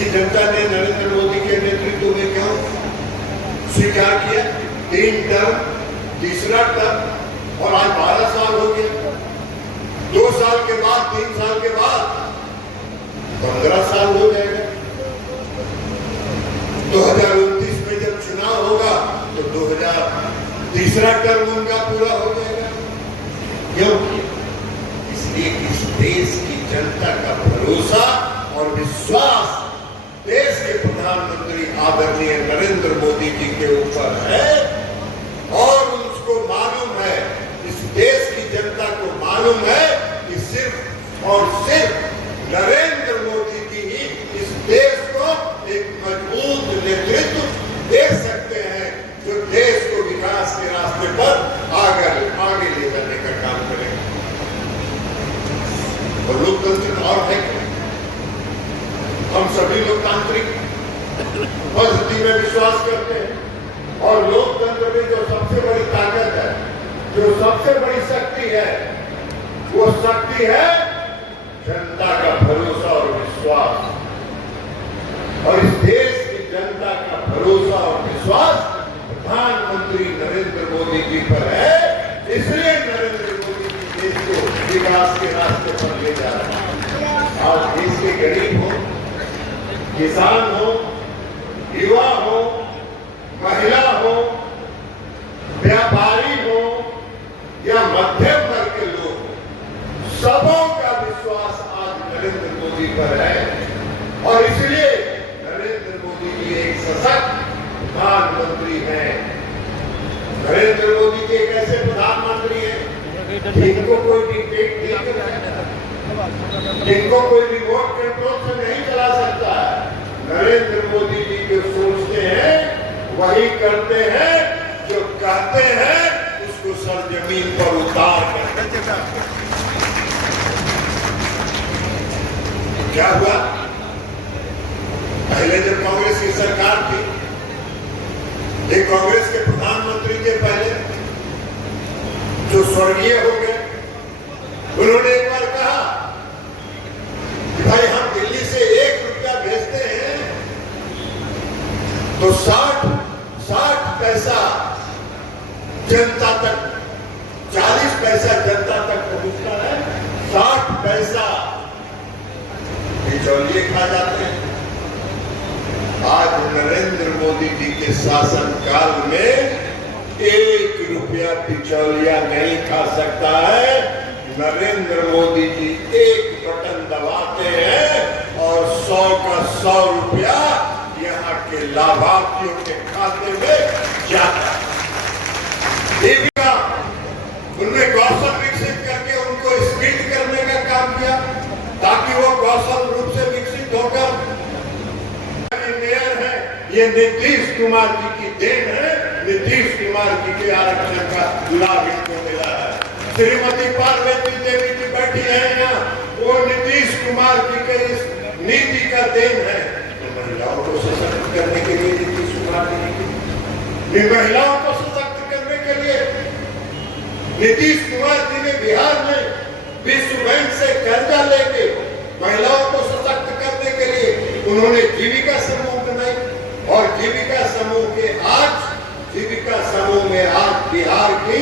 देश की जनता ने नरेंद्र मोदी के नेतृत्व में क्यों स्वीकार किया? 3 टर्म, तीसरा टर्म, और आज 12 साल हो गए। 2 साल के बाद, 3 साल के बाद 15 साल हो जाएगा। 2029 में जब चुनाव होगा तो 2030 टर्म उनका पूरा हो जाएगा। क्यों? इसलिए इस देश की जनता का भरोसा और विश्वास देश के प्रधानमंत्री आदरणीय नरेंद्र मोदी जी के ऊपर है, और उसको मालूम है, इस देश की जनता को मालूम है कि सिर्फ और सिर्फ नरेंद्र मोदी जी ही इस देश को एक मजबूत नेतृत्व दे सकते हैं, जो देश को विकास के रास्ते पर आगे ले जाने का काम करेगा। और लोकतंत्र और है, हम सभी लोकतांत्रिक पद्धति में विश्वास करते हैं, और लोकतंत्र में जो सबसे बड़ी ताकत है, जो सबसे बड़ी शक्ति है, वो शक्ति है जनता का भरोसा और विश्वास। और इस देश की जनता का भरोसा और विश्वास प्रधानमंत्री नरेंद्र मोदी जी पर है, इसलिए नरेंद्र मोदी जी देश को विकास के रास्ते पर ले जा रहे हैं। आज देश के गरीब हो, किसान हो, युवा हो, महिला हो, व्यापारी हो या मध्यम वर्ग के लोग हो, सबों का विश्वास आज नरेंद्र मोदी पर है, और इसलिए नरेंद्र मोदी जी एक सशक्त प्रधानमंत्री हैं। नरेंद्र मोदी जी एक ऐसे प्रधानमंत्री हैं जिनको कोई डिक्टेट नहीं कर सकता, जिनको कोई रिमोट कंट्रोल से नहीं चला सकता है। नरेंद्र मोदी जी जो सोचते हैं वही करते हैं, जो कहते हैं उसको सरजमीन पर उतार कर क्या हुआ? पहले जब कांग्रेस की सरकार थी, एक कांग्रेस के प्रधानमंत्री के पहले जो स्वर्गीय हो गए, उन्होंने एक बार कहा कि भाई हम दिल्ली से 1 रुपया भेजते हैं तो 60 पैसा जनता तक, 40 पैसा जनता तक पहुंचता है, 60 पैसा बिचौलिए खा जाते हैं। आज नरेंद्र मोदी जी के शासन काल में 1 रुपया बिचौलिया नहीं खा सकता है। नरेंद्र मोदी जी एक बटन दबाते हैं और 100 का 100 रुपया यहाँ के लाभार्थियों के खाते में जाता है। उनने कौशल विकसित करके उनको स्पीड करने का काम किया, ताकि वो कौशल रूप से विकसित होकर मेयर है। ये नीतीश कुमार जी की देन है। नीतीश कुमार जी के आरक्षण का लाभ इनको मिला है। श्रीमती पार्वती देवी जी बैठी है यहाँ, वो नीतीश कुमार जी के इस नीति का देन है। तो महिलाओं को सशक्त करने के लिए नीतीश कुमार जी, महिलाओं को सशक्त करने के लिए नीतीश कुमार जी ने बिहार में विश्व बैंक से कर्जा लेके महिलाओं को सशक्त करने के लिए उन्होंने जीविका समूह बनाई, और जीविका समूह में आज बिहार की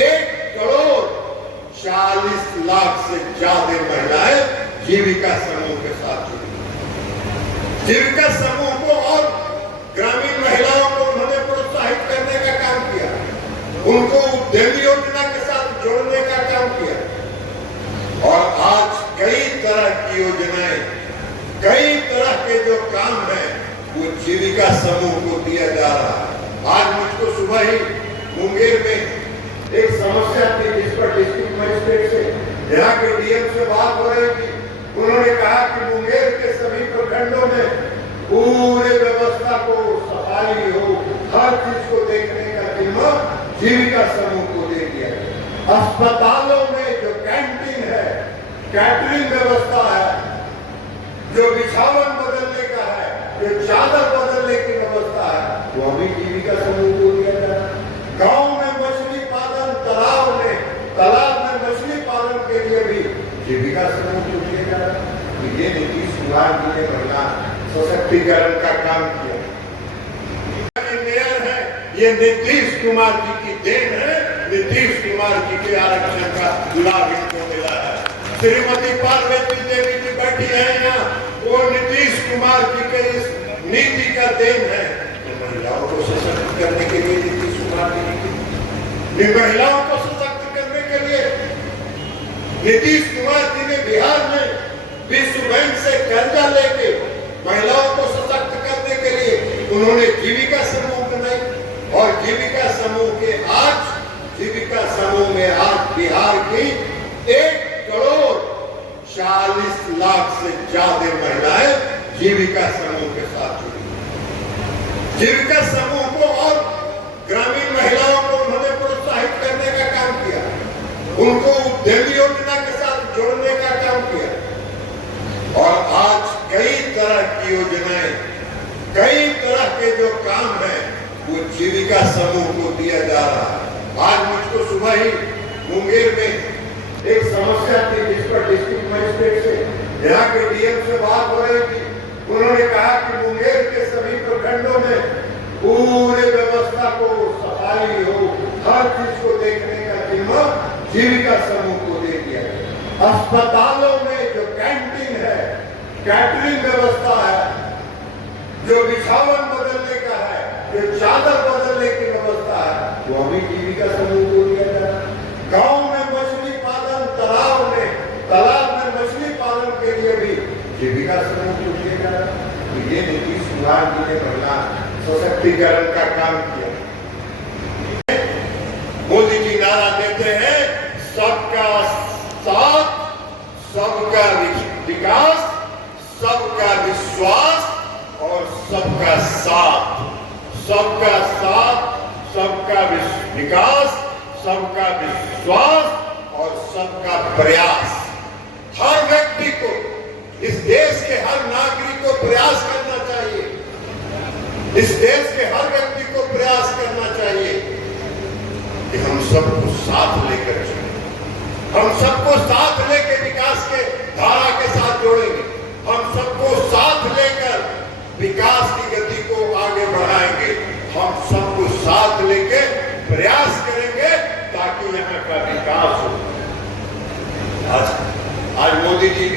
1,40,00,000 से ज्यादा महिलाएं जीविका समूह के साथ जुड़ी। जीविका समूह को और ग्रामीण महिलाओं को उन्होंने प्रोत्साहित करने का काम किया, उनको उद्यमी योजना के साथ जोड़ने का काम किया, और आज कई तरह की योजनाएं, कई तरह के जो काम है वो जीविका समूह को दिया जा रहा है। आज मुझको सुबह ही मुंगेर में एक समस्या थी, जिस पर डिस्ट्रिक्ट मजिस्ट्रेट से, यहाँ के डीएम से बात हो रही थी। उन्होंने कहा कि मुंगेर के सभी प्रखंडों में पूरे व्यवस्था को, सफाई हो, हर चीज को देखने का जिम्मा जीविका समूह को दे दिया गया। अस्पतालों में जो कैंटीन है, कैटरिंग व्यवस्था है, जो बिछावन बदलने का है, जो चादर बदलने की व्यवस्था है, वो भी जीविका समूह को दिया जा रहा है। गाँव में मछली पालन, तालाब में मछली पालन के लिए भी जीविका समूह को दिया जा रहा है। तो ये नीतीश कुमार जी ने महिला सशक्तिकरण का काम किया। मेयर है, ये नीतीश कुमार जी की देन है। नीतीश कुमार जी के आरक्षण का लाभ इनको मिला है। श्रीमती पार्वती देवी जी बैठी है यहाँ, वो नीतीश कुमार जी के इस नीति का देन है। तो महिलाओं को सशक्त करने के लिए नीतीश कुमार जी महिलाओं को सशक्त करने के लिए नीतीश कुमार जी ने बिहार में विश्व बैंक से कर्जा लेके महिलाओं को सशक्त करने के लिए उन्होंने जीविका समूह बनाई। और जीविका समूह के आज जीविका समूह में आज बिहार की 1,40,00,000 से ज्यादा महिलाएं जीविका समूह के साथ जुड़ी। जीविका समूह को और ग्रामीण महिलाओं को उन्होंने प्रोत्साहित करने का काम किया, उनको उद्यमी योजना के साथ जोड़ने का काम किया। और आज कई तरह की योजनाएं, कई तरह के जो काम है वो जीविका समूह को दिया जा रहा है। आज मुझको सुबह ही मुंगेर में एक समस्या थी, जिस पर डिस्ट्रिक्ट मजिस्ट्रेट से यहाँ के डीएम से बात हो रही थी। उन्होंने कहा कि मुंगेर के सभी प्रखंडों में पूरे व्यवस्था को, सफाई हो, हर चीज को देखने का जिम्मा जीविका समूह को दे दिया गया। अस्पतालों में जो कैंटीन है, कैटरिंग व्यवस्था है, जो बिछावन बदलने का है, जो चादर बदलने की व्यवस्था है, वो अभी जीविका समूह को दिया जा रहा है। गाँव में मछली पालन, तालाब में मछली पालन के लिए भी जीविका समूह को दिया जा रहा है। तो ये नीतीश कुमार जी ने महिला सशक्तिकरण का काम किया। मोदी जी नारा देते हैं, सबका साथ, सबका विकास, सबका विश्वास और सबका साथ। सबका साथ, सबका विकास, सबका विश्वास और सबका प्रयास। हर व्यक्ति को, इस देश के हर नागरिक को प्रयास करना चाहिए। इस देश के हर व्यक्ति को प्रयास करना चाहिए कि हम सबको साथ लेकर चलें, हम सबको साथ लेकर विकास के धारा के साथ जोड़ेंगे, हम सबको साथ लेकर विकास की गति को आगे बढ़ाएंगे, हम सबको साथ लेकर प्रयास करेंगे ताकि यहाँ का विकास हो। आज मोदी जी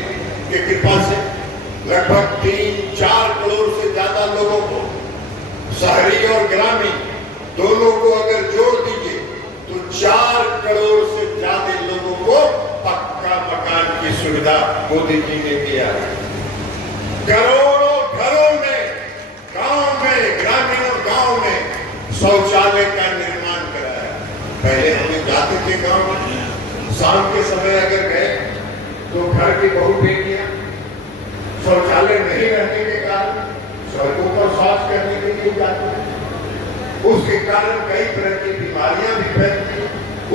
की कृपा से लगभग 3-4 करोड़ से ज्यादा लोगों को, शहरी और ग्रामीण दोनों को अगर जोड़ दीजिए तो 4 करोड़ से ज्यादा लोगों को पक्का मकान की सुविधा मोदी जी ने दिया है। करोड़ों घरों में, गांव में, ग्रामीण और गांव में शौचालय का निर्माण कराया। पहले हम जाते थे गांव में, शाम के समय अगर गए तो घर की बहू बेटियां शौचालय नहीं रहने के कारण सड़कों पर शौच करने के लिए जाते हैं। उसके कारण कई तरह की बीमारियां भी फैलती,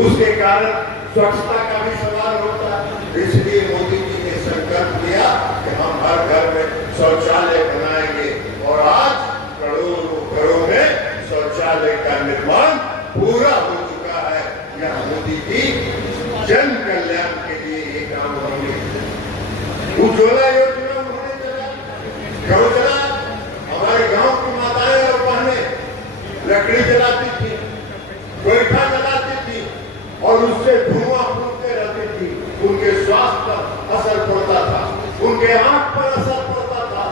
उसके कारण स्वच्छता का भी सवाल होता है। इसलिए मोदी जी ने संकल्प लिया कि हम हर घर में शौचालय बनाएंगे और आज करोड़ों घरों में शौचालय का निर्माण पूरा हो चुका है। यह मोदी जी जन कल्याण के लिए ये काम होंगे। उज्ज्वला योजना उन्होंने चला, हमारे गांव की माताएं और बहनें लकड़ी जलाती थी, गोईठा जलाती थी और उससे धुआं फूटते रहती थी। उनके स्वास्थ्य पर असर पड़ता था, उनके आंख पर असर पड़ता था,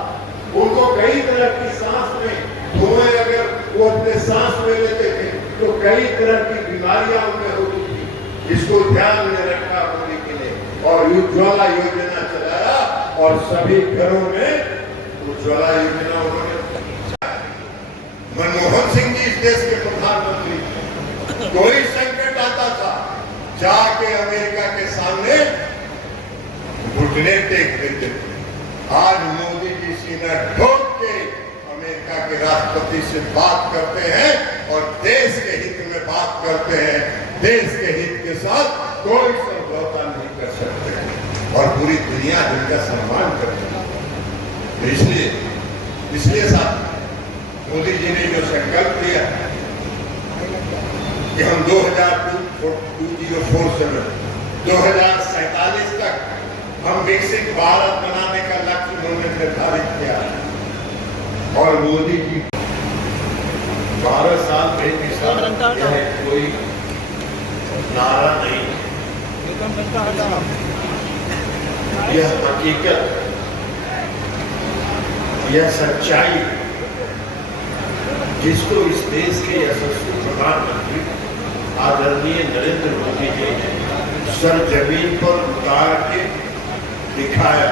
उनको कई तरह की सांस में धुएं अगर वो अपने सांस में लेते थे तो कई तरह की बीमारियां उनमें होती थी। इसको ध्यान में रखा मोदी जी ने और उज्ज्वला योजना चलाया और सभी घरों में उज्ज्वला योजना उन्होंने। मनमोहन सिंह जी इस देश के प्रधानमंत्री, कोई संकट आता था जाके अमेरिका के सामने घुटने टेक देते थे। आज मोदी जी सीना ठोक के अमेरिका के राष्ट्रपति से बात करते हैं और देश के हित में बात करते हैं। देश के हित के साथ कोई समझौता नहीं कर सकते और पूरी दुनिया जिनका सम्मान करती है। इसलिए साथ मोदी जी ने जो संकल्प लिया कि हम 2047 तक हम विकसित भारत बनाने का लक्ष्य उन्होंने निर्धारित किया। और मोदी जी 12 साल में यह कोई नारा नहीं, यह हकीकत, यह सच्चाई जिसको इस देश के यशस्वी प्रधानमंत्री आदरणीय नरेंद्र मोदी जी ने सरजमीन पर उतार के दिखाया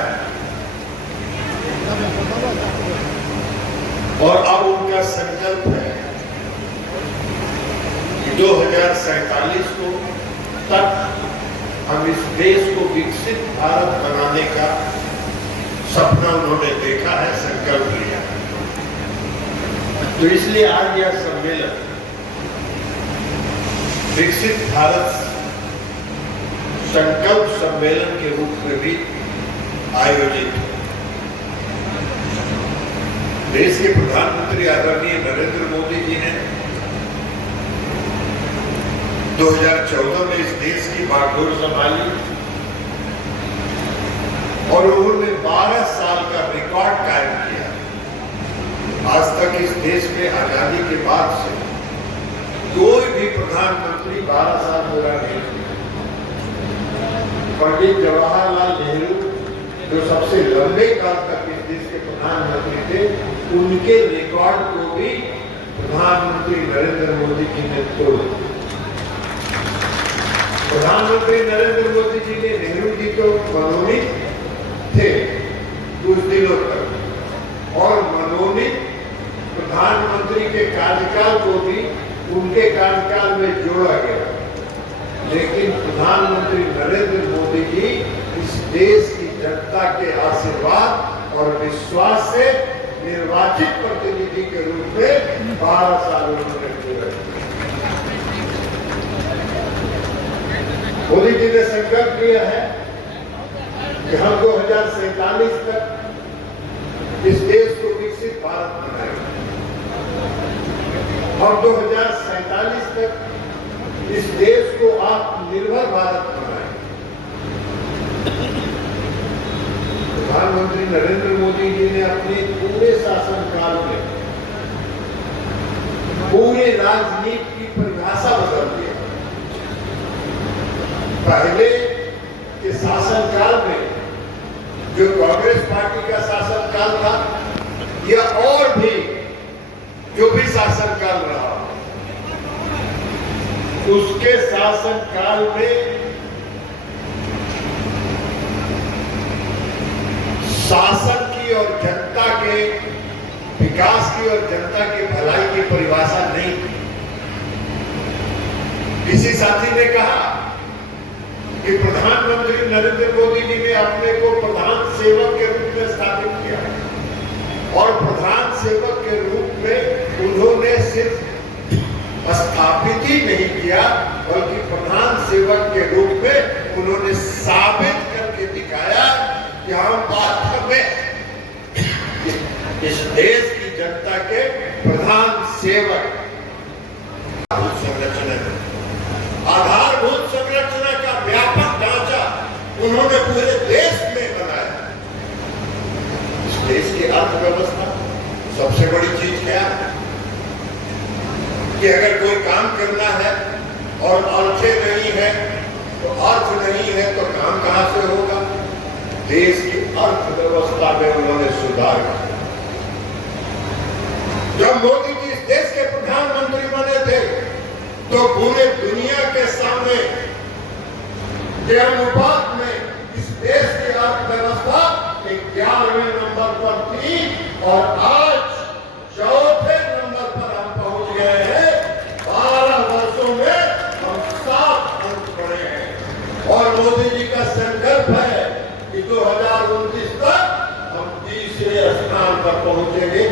और अब उनका संकल्प है कि 2047 को तक हम इस देश को विकसित भारत बनाने का सपना उन्होंने देखा है, संकल्प लिया है। तो इसलिए आज यह सम्मेलन विकसित भारत संकल्प सम्मेलन के रूप में भी आयोजित है। देश के प्रधानमंत्री आदरणीय नरेंद्र मोदी जी ने 2014 में इस देश की बागडोर संभाली और उन्होंने 12 साल का रिकॉर्ड कायम किया। आज तक इस देश में आजादी के बाद से कोई भी प्रधानमंत्री 12 साल पूरा नहीं किया। पंडित जवाहरलाल नेहरू जो सबसे लंबे काल तक इस देश के प्रधानमंत्री थे, उनके रिकॉर्ड को भी प्रधानमंत्री नरेंद्र मोदी जी ने तोड़ा। प्रधानमंत्री नरेंद्र मोदी जी ने नेहरू जी को मनोनीत थे कुछ दिनों तक और मनोनीत प्रधानमंत्री के कार्यकाल को भी उनके कार्यकाल में जोड़ा गया, लेकिन प्रधानमंत्री नरेंद्र मोदी जी इस देश की जनता के आशीर्वाद और विश्वास से निर्वाचित प्रतिनिधि के रूप में 12 साल उन्होंने पूरे। मोदी जी ने संकल्प लिया है कि हम 2047 तक इस देश को विकसित भारत बनाएंगे और 2047 तक इस देश को आत्मनिर्भर भारत बनाएंगे। प्रधानमंत्री नरेंद्र मोदी जी ने अपने पूरे शासनकाल में पूरे राजनीति की परिभाषा बदल दी। पहले के शासनकाल में जो कांग्रेस पार्टी का शासनकाल था या और भी जो भी शासनकाल रहा, उसके शासनकाल में शासन की और जनता के विकास की और जनता की भलाई की परिभाषा नहीं थी। किसी साथी ने कहा कि प्रधानमंत्री नरेंद्र मोदी जी ने अपने को प्रधान सेवक के रूप में स्थापित किया और प्रधान सेवक के रूप में उन्होंने सिर्फ स्थापित ही नहीं किया, बल्कि प्रधान सेवक के रूप में उन्होंने साबित करके दिखाया कि हम वास्तव में इस देश की जनता के प्रधान सेवक। आधारभूत संरचना का व्यापक ढांचा उन्होंने पूरे देश में बनाया। इस देश की अर्थव्यवस्था सबसे बड़ी चीज क्या है कि अगर कोई काम करना है और अर्थ नहीं है तो काम कहां से होगा। देश की अर्थव्यवस्था में उन्होंने सुधार किया। जब मोदी जी इस देश के प्रधानमंत्री बने थे तो पूरे दुनिया के सामने के अनुपात में इस देश की अर्थव्यवस्था 11वें नंबर पर थी और आज 4थे नंबर पर हम पहुंच गए हैं। 12 वर्षों में हम 7 अंक बढ़े हैं और मोदी जी का संकल्प है कि 2029 तक हम तीसरे स्थान पर पहुंचेंगे।